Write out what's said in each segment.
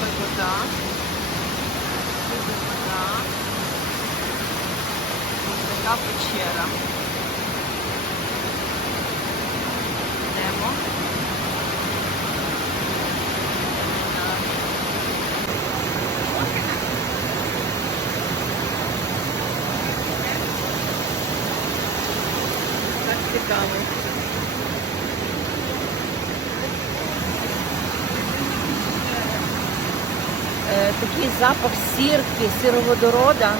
нами вода. Сюди вода. Ось така печера. Йдемо. Так цікаво. Такий запах сірки, сироводорода,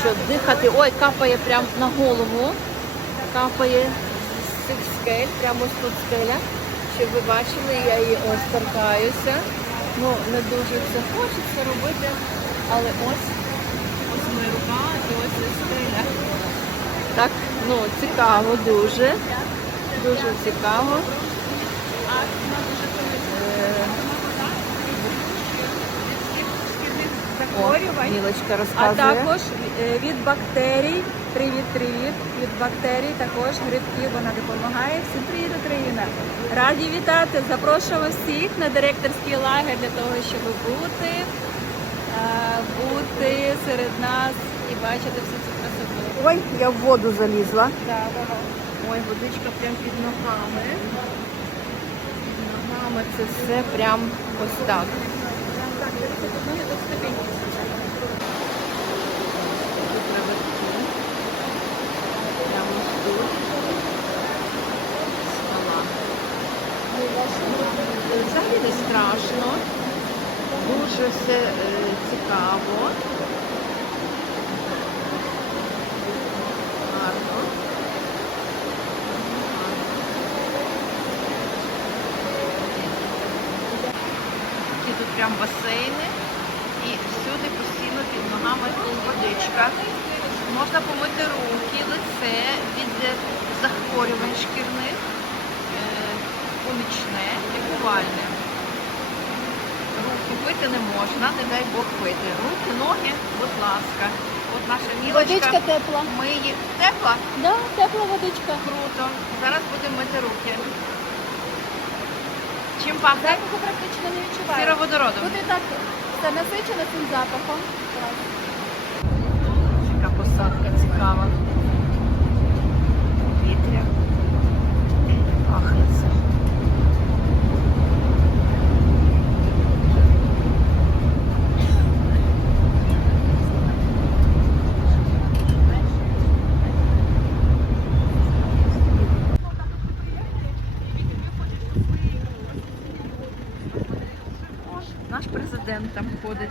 що дихати. Ой, капає прямо на голову. Капає з цих скель, прямо ось тут скеля. Щоб ви бачили, я її ось торкаюся. Ну, не дуже це хочеться робити, але ось ось моя рука і ось скеля. Так, ну, цікаво дуже. Дуже цікаво. Е, О, захворювань, Мілочка а розказує. також е, від бактерій. Привіт-привіт! Від бактерій також грибків вона допомагає. Всім привіт, Україна! Раді вітати! Запрошуємо всіх на директорський лагер для того, щоб бути, е, бути серед нас і бачити всю цю красоту. Ой, я в воду залізла. Да, давай. Ой, водичка прям під ногами. Під ногами це все прям ось так. Взагалі не страшно. Дуже все е, цікаво. Прям басейни і всюди постійно під ногами водичка. Можна помити руки, лице від е, захворювань шкірних, е, помічне, лікувальне. Руки пити не можна, не дай Бог пити. Руки, ноги, будь ласка. От наша мілочка. Водичка тепла. Ми її тепла, Да, тепла водичка. круто. Зараз будемо мити руки. Чим пахне? Практично. Сіроводородом. Тут і так це насичено цим запахом. Така посадка цікава. Вітря. Пахне це. Наш президент там ходить.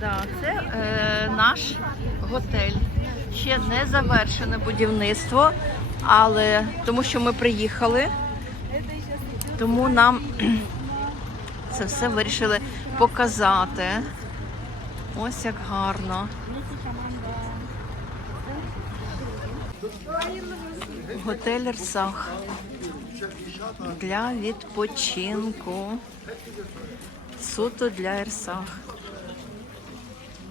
Да, це е, наш готель. Ще не завершене будівництво, але тому що ми приїхали, тому нам це все вирішили показати. Ось як гарно. Готель Рсах для відпочинку. Суто для Ерсах.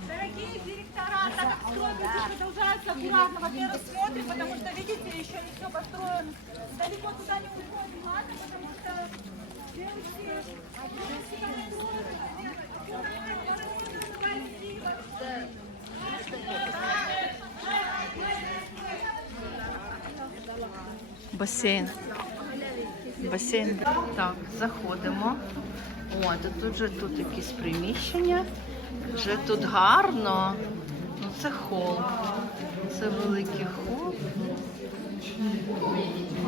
Дорогие директора, так как стройка здесь аккуратно, во-первых, смотрим, потому что, видите, еще не все построено. Далеко туда не уходим, ладно, потому что девочки, девочки там Басейн. Басейн. Так, заходимо. О, то тут же тут якісь приміщення. Вже тут гарно. Ну це хол. Це великий хол.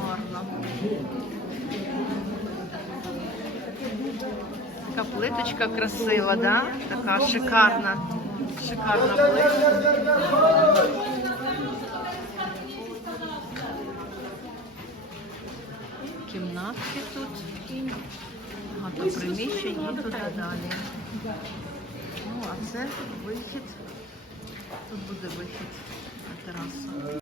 Гарно. Така плиточка красива, да? Така шикарна. Шикарна плитка. Кімнатки тут. Багато приміщень і туди далі. Ну, а це вихід. Тут буде вихід на терасу.